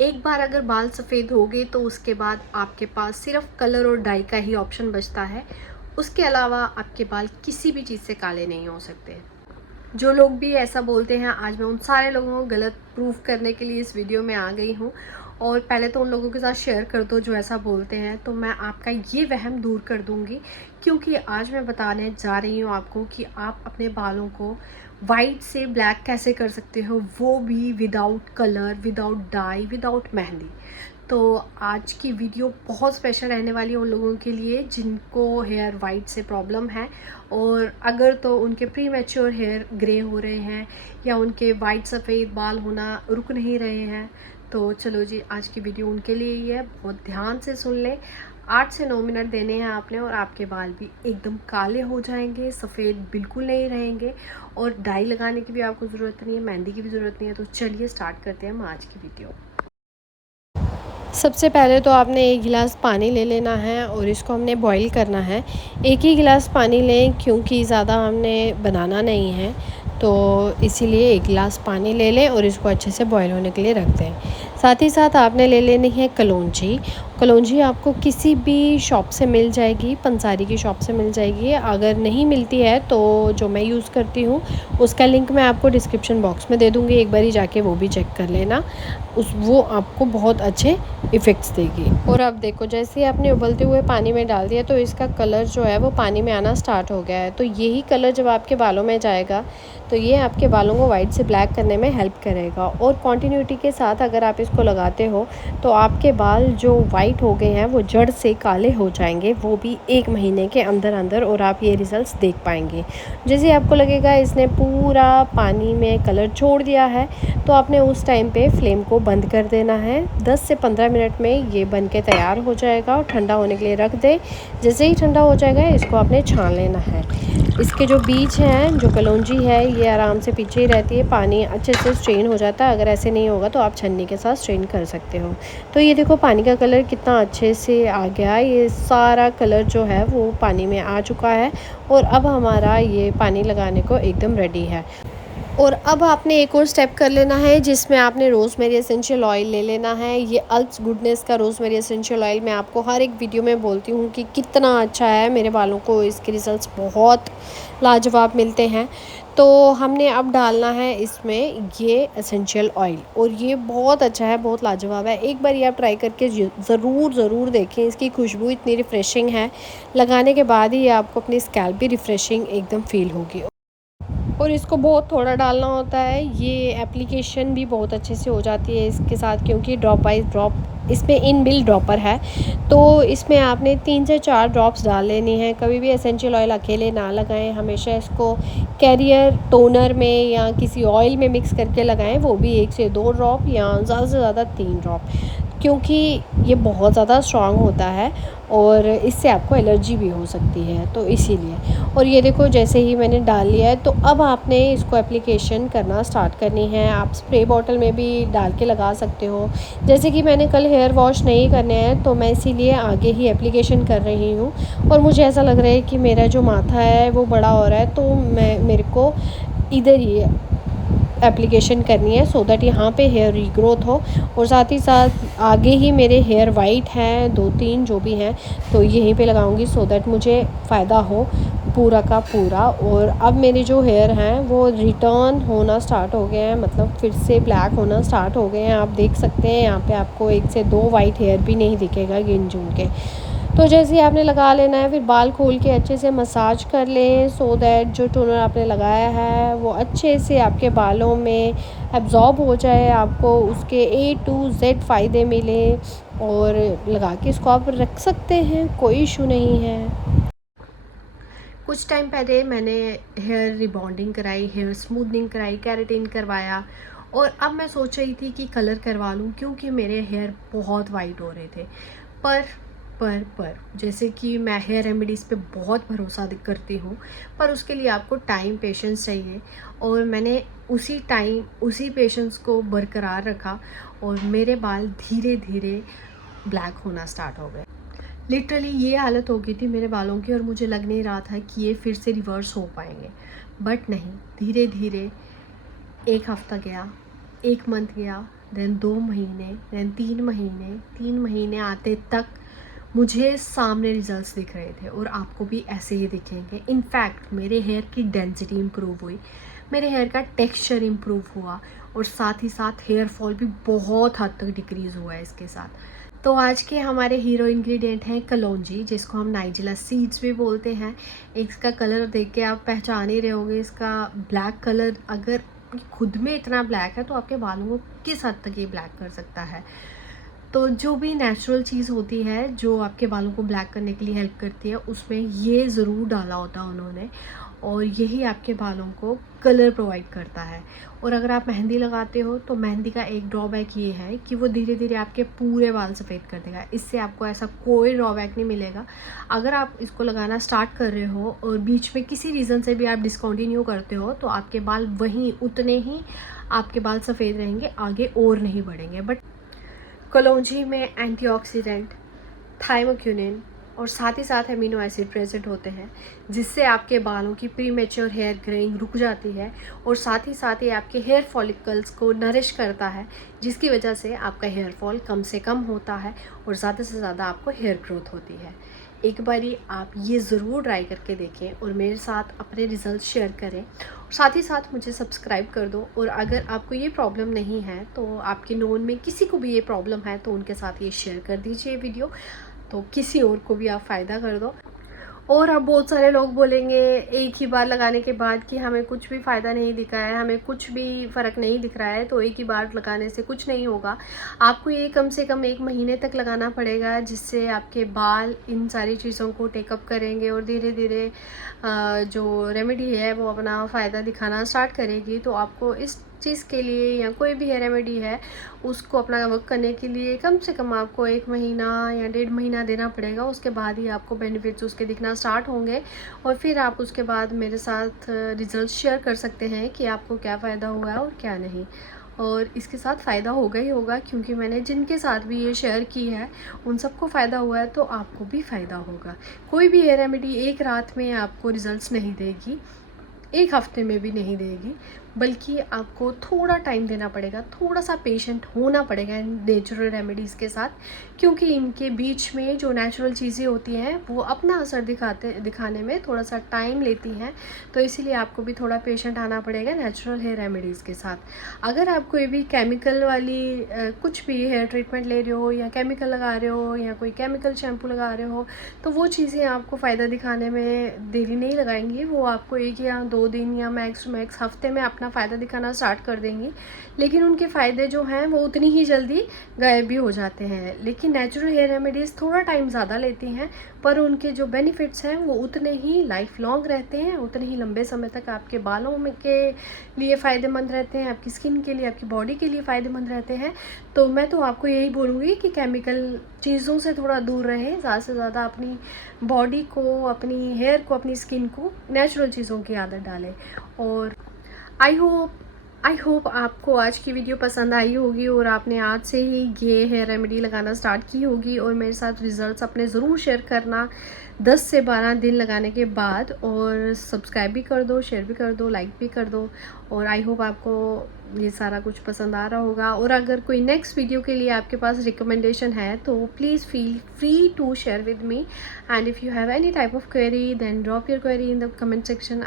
एक बार अगर बाल सफ़ेद हो गए तो उसके बाद आपके पास सिर्फ कलर और डाई का ही ऑप्शन बचता है। उसके अलावा आपके बाल किसी भी चीज़ से काले नहीं हो सकते। जो लोग भी ऐसा बोलते हैं, आज मैं उन सारे लोगों को गलत प्रूफ करने के लिए इस वीडियो में आ गई हूँ। और पहले तो उन लोगों के साथ शेयर कर दो जो ऐसा बोलते हैं, तो मैं आपका ये वहम दूर कर दूँगी। क्योंकि आज मैं बताने जा रही हूँ आपको कि आप अपने बालों को वाइट से ब्लैक कैसे कर सकते हो, वो भी without colour, without dye, without mehndi. तो आज की वीडियो बहुत स्पेशल रहने वाली है उन लोगों के लिए जिनको हेयर वाइट से प्रॉब्लम है, और अगर तो उनके प्री मैच्योर हेयर ग्रे हो रहे हैं या उनके वाइट सफ़ेद बाल होना रुक नहीं रहे हैं। तो चलो जी, आज की वीडियो उनके लिए ही है। बहुत ध्यान से सुन लें। 8 से 9 मिनट देने हैं आपने और आपके बाल भी एकदम काले हो जाएंगे, सफ़ेद बिल्कुल नहीं रहेंगे। और डाई लगाने की भी आपको ज़रूरत नहीं है, मेहंदी की भी ज़रूरत नहीं है। तो चलिए स्टार्ट करते हैं हम आज की वीडियो। सबसे पहले तो आपने एक गिलास पानी ले लेना है और इसको हमने बॉईल करना है। एक ही गिलास पानी लें क्योंकि ज़्यादा हमने बनाना नहीं है, तो इसीलिए एक गिलास पानी ले लें और इसको अच्छे से बॉईल होने के लिए रख दें। साथ ही साथ आपने ले लेनी है कलौंजी। कलौंजी आपको किसी भी शॉप से मिल जाएगी, पंसारी की शॉप से मिल जाएगी। अगर नहीं मिलती है तो जो मैं यूज़ करती हूँ उसका लिंक मैं आपको डिस्क्रिप्शन बॉक्स में दे दूँगी, एक बारी जाके वो भी चेक कर लेना। वो आपको बहुत अच्छे इफ़ेक्ट्स देगी। और अब देखो, जैसे ही आपने उबलते हुए पानी में डाल दिया तो इसका कलर जो है वो पानी में आना स्टार्ट हो गया है। तो यही कलर जब आपके बालों में जाएगा तो ये आपके बालों को वाइट से ब्लैक करने में हेल्प करेगा। और कॉन्टिन्यूटी के साथ अगर आप इसको लगाते हो तो आपके बाल जो वाइट हो गए हैं वो जड़ से काले हो जाएंगे, वो भी 1 महीने के अंदर अंदर, और आप ये रिजल्ट्स देख पाएंगे। जैसे आपको लगेगा इसने पूरा पानी में कलर छोड़ दिया है तो आपने उस टाइम पे फ्लेम को बंद कर देना है। 10 से 15 मिनट में ये बन के तैयार हो जाएगा और ठंडा होने के लिए रख दें। जैसे ही ठंडा हो जाएगा इसको आपने छान लेना है। इसके जो बीज हैं, जो कलौंजी है, ये आराम से पीछे ही रहती है, पानी अच्छे से स्ट्रेन हो जाता है। अगर ऐसे नहीं होगा तो आप छन्नी के साथ स्ट्रेन कर सकते हो। तो ये देखो पानी का कलर कितना अच्छे से आ गया, ये सारा कलर जो है वो पानी में आ चुका है। और अब हमारा ये पानी लगाने को एकदम रेडी है। और अब आपने एक और स्टेप कर लेना है जिसमें आपने रोज़मेरी एसेंशियल ऑयल ले लेना है। ये अल्प्स गुडनेस का रोज़मेरी एसेंशियल ऑयल मैं आपको हर एक वीडियो में बोलती हूँ कि कितना अच्छा है, मेरे बालों को इसके रिज़ल्ट्स बहुत लाजवाब मिलते हैं। तो हमने अब डालना है इसमें ये एसेंशियल ऑयल, और ये बहुत अच्छा है, बहुत लाजवाब है। एक बार ये आप ट्राई करके ज़रूर देखें। इसकी खुशबू इतनी रिफ़्रेशिंग है, लगाने के बाद ही आपको अपनी स्कैल्प भी रिफ़्रेशिंग एकदम फ़ील होगी। और इसको बहुत थोड़ा डालना होता है, ये एप्लीकेशन भी बहुत अच्छे से हो जाती है इसके साथ, क्योंकि ड्रॉप बाय ड्रॉप इसमें इनबिल्ट ड्रॉपर है। तो इसमें आपने 3 से 4 ड्रॉप्स डाल लेनी है। कभी भी एसेंशियल ऑयल अकेले ना लगाएं, हमेशा इसको कैरियर टोनर में या किसी ऑयल में मिक्स करके लगाएं, वो भी 1 से 2 ड्रॉप या ज़्यादा से ज़्यादा 3 ड्रॉप, क्योंकि ये बहुत ज़्यादा स्ट्रॉन्ग होता है और इससे आपको एलर्जी भी हो सकती है, तो इसीलिए। और ये देखो, जैसे ही मैंने डाल लिया है तो अब आपने इसको एप्लीकेशन करना स्टार्ट करनी है। आप स्प्रे बॉटल में भी डाल के लगा सकते हो। जैसे कि मैंने कल हेयर वॉश नहीं करने हैं तो मैं इसीलिए आगे ही एप्लीकेशन कर रही हूँ। और मुझे ऐसा लग रहा है कि मेरा जो माथा है वो बड़ा हो रहा है, तो मेरे को इधर ही एप्लीकेशन करनी है, सो दैट यहाँ पे हेयर रीग्रोथ हो। और साथ ही साथ आगे ही मेरे हेयर वाइट हैं 2-3 जो भी हैं, तो यहीं पे लगाऊंगी सो दैट मुझे फ़ायदा हो पूरा का पूरा। और अब मेरे जो हेयर हैं वो रिटर्न होना स्टार्ट हो गए हैं, मतलब फिर से ब्लैक होना स्टार्ट हो गए हैं। आप देख सकते हैं यहाँ पे आपको 1 से 2 वाइट हेयर भी नहीं दिखेगा गिन चुन के। तो जैसे ही आपने लगा लेना है, फिर बाल खोल के अच्छे से मसाज कर लें, सो दैट जो टोनर आपने लगाया है वो अच्छे से आपके बालों में एब्जॉर्ब हो जाए, आपको उसके A to Z फ़ायदे मिले। और लगा के इसको आप रख सकते हैं, कोई इशू नहीं है। कुछ टाइम पहले मैंने हेयर रिबॉन्डिंग कराई, हेयर स्मूथनिंग कराई, केराटिन करवाया, और अब मैं सोच रही थी कि कलर करवा लूँ क्योंकि मेरे हेयर बहुत वाइट हो रहे थे। पर जैसे कि मैं हेयर रेमेडीज़ पे बहुत भरोसा करती हूँ, पर उसके लिए आपको टाइम, पेशेंस चाहिए। और मैंने उसी टाइम, उसी पेशेंस को बरकरार रखा और मेरे बाल धीरे धीरे ब्लैक होना स्टार्ट हो गए। लिटरली ये हालत हो गई थी मेरे बालों की, और मुझे लग नहीं रहा था कि ये फिर से रिवर्स हो पाएंगे। बट नहीं, धीरे धीरे 1 हफ़्ता गया, 1 मंथ गया, देन 2 महीने, देन 3 महीने, 3 महीने आते तक मुझे सामने रिजल्ट्स दिख रहे थे और आपको भी ऐसे ही दिखेंगे। इनफैक्ट मेरे हेयर की डेंसिटी इम्प्रूव हुई, मेरे हेयर का टेक्सचर इम्प्रूव हुआ और साथ ही साथ हेयर फॉल भी बहुत हद तक डिक्रीज़ हुआ है इसके साथ। तो आज के हमारे हीरो इंग्रेडिएंट हैं कलौंजी, जिसको हम नाइजिला सीड्स भी बोलते हैं। इसका कलर देख के आप पहचान ही रहे होंगे, इसका ब्लैक कलर अगर खुद में इतना ब्लैक है तो आपके बालों को किस हद तक ये ब्लैक कर सकता है। तो जो भी नेचुरल चीज़ होती है जो आपके बालों को ब्लैक करने के लिए हेल्प करती है, उसमें ये ज़रूर डाला होता है उन्होंने, और यही आपके बालों को कलर प्रोवाइड करता है। और अगर आप मेहंदी लगाते हो तो मेहंदी का एक ड्रॉबैक ये है कि वो धीरे धीरे आपके पूरे बाल सफ़ेद कर देगा। इससे आपको ऐसा कोई ड्रॉबैक नहीं मिलेगा। अगर आप इसको लगाना स्टार्ट कर रहे हो और बीच में किसी रीज़न से भी आप डिसकंटिन्यू करते हो तो आपके बाल वहीं उतने ही आपके बाल सफ़ेद रहेंगे, आगे और नहीं बढ़ेंगे। बट कलौंजी में एंटीऑक्सीडेंट, थाइमोक्यूनिन और साथ ही साथ अमीनो एसिड प्रेजेंट होते हैं, जिससे आपके बालों की प्रीमेच्योर हेयर ग्रोइंग रुक जाती है और साथ ही ये आपके हेयर फॉलिकल्स को नरिश करता है, जिसकी वजह से आपका हेयर फॉल कम से कम होता है और ज़्यादा से ज़्यादा आपको हेयर ग्रोथ होती है। एक बारी आप ये ज़रूर ट्राई करके देखें और मेरे साथ अपने रिज़ल्ट शेयर करें, और साथ ही साथ मुझे सब्सक्राइब कर दो। और अगर आपको ये प्रॉब्लम नहीं है तो आपके नोन में किसी को भी ये प्रॉब्लम है तो उनके साथ ये शेयर कर दीजिए वीडियो, तो किसी और को भी आप फ़ायदा कर दो। और अब बहुत सारे लोग बोलेंगे एक ही बार लगाने के बाद कि हमें कुछ भी फ़ायदा नहीं दिखा है, हमें कुछ भी फ़र्क नहीं दिख रहा है, तो एक ही बार लगाने से कुछ नहीं होगा। आपको ये कम से कम 1 महीने तक लगाना पड़ेगा, जिससे आपके बाल इन सारी चीज़ों को टेकअप करेंगे और धीरे धीरे जो रेमेडी है वो अपना फ़ायदा दिखाना स्टार्ट करेगी। तो आपको इस चीज़ के लिए या कोई भी हेयर रेमेडी है उसको अपना वर्क करने के लिए कम से कम आपको 1 महीना या 1.5 महीना देना पड़ेगा। उसके बाद ही आपको बेनिफिट्स उसके दिखना स्टार्ट होंगे और फिर आप उसके बाद मेरे साथ रिज़ल्ट शेयर कर सकते हैं कि आपको क्या फ़ायदा हुआ है और क्या नहीं। और इसके साथ फ़ायदा होगा ही होगा, क्योंकि मैंने जिनके साथ भी ये शेयर की है उन सबको फ़ायदा हुआ है, तो आपको भी फ़ायदा होगा। कोई भी हेयर रेमेडी एक रात में आपको रिज़ल्ट्स नहीं देगी, एक हफ्ते में भी नहीं देगी, बल्कि आपको थोड़ा टाइम देना पड़ेगा, थोड़ा सा पेशेंट होना पड़ेगा इन नेचुरल रेमेडीज़ के साथ, क्योंकि इनके बीच में जो नेचुरल चीज़ें होती हैं वो अपना असर दिखाने में थोड़ा सा टाइम लेती हैं। तो इसीलिए आपको भी थोड़ा पेशेंट आना पड़ेगा नेचुरल हेयर रेमेडीज़ के साथ। अगर आप कोई भी केमिकल वाली कुछ भी हेयर ट्रीटमेंट ले रहे हो या केमिकल लगा रहे हो या कोई केमिकल शैम्पू लगा रहे हो, तो वो चीज़ें आपको फ़ायदा दिखाने में देरी नहीं लगाएंगी। वो आपको 1 या 2 दिन या मैक्स टू मैक्स हफ्ते में अपना फ़ायदा दिखाना स्टार्ट कर देंगी, लेकिन उनके फ़ायदे जो हैं वो उतनी ही जल्दी गायब भी हो जाते हैं। लेकिन नेचुरल हेयर रेमेडीज़ थोड़ा टाइम ज़्यादा लेती हैं, पर उनके जो बेनिफिट्स हैं वो उतने ही लाइफ लॉन्ग रहते हैं, उतने ही लंबे समय तक आपके बालों में के लिए फ़ायदेमंद रहते हैं, आपकी स्किन के लिए, आपकी बॉडी के लिए फ़ायदेमंद रहते हैं। तो मैं तो आपको यही बोलूँगी कि केमिकल चीज़ों से थोड़ा दूर रहें, ज़्यादा से ज़्यादा अपनी बॉडी को, अपनी हेयर को, अपनी स्किन को नेचुरल चीज़ों की आदत डालें। और आई होप आपको आज की वीडियो पसंद आई होगी और आपने आज से ही ये हेयर रेमेडी लगाना स्टार्ट की होगी, और मेरे साथ रिज़ल्ट्स अपने ज़रूर शेयर करना 10 से 12 दिन लगाने के बाद। और सब्सक्राइब भी कर दो, शेयर भी कर दो, लाइक भी कर दो। और आई होप आपको ये सारा कुछ पसंद आ रहा होगा। और अगर कोई नेक्स्ट वीडियो के लिए आपके पास रिकमेंडेशन है तो please feel free to share with me, and if you have any type of query then drop your query in the comment section.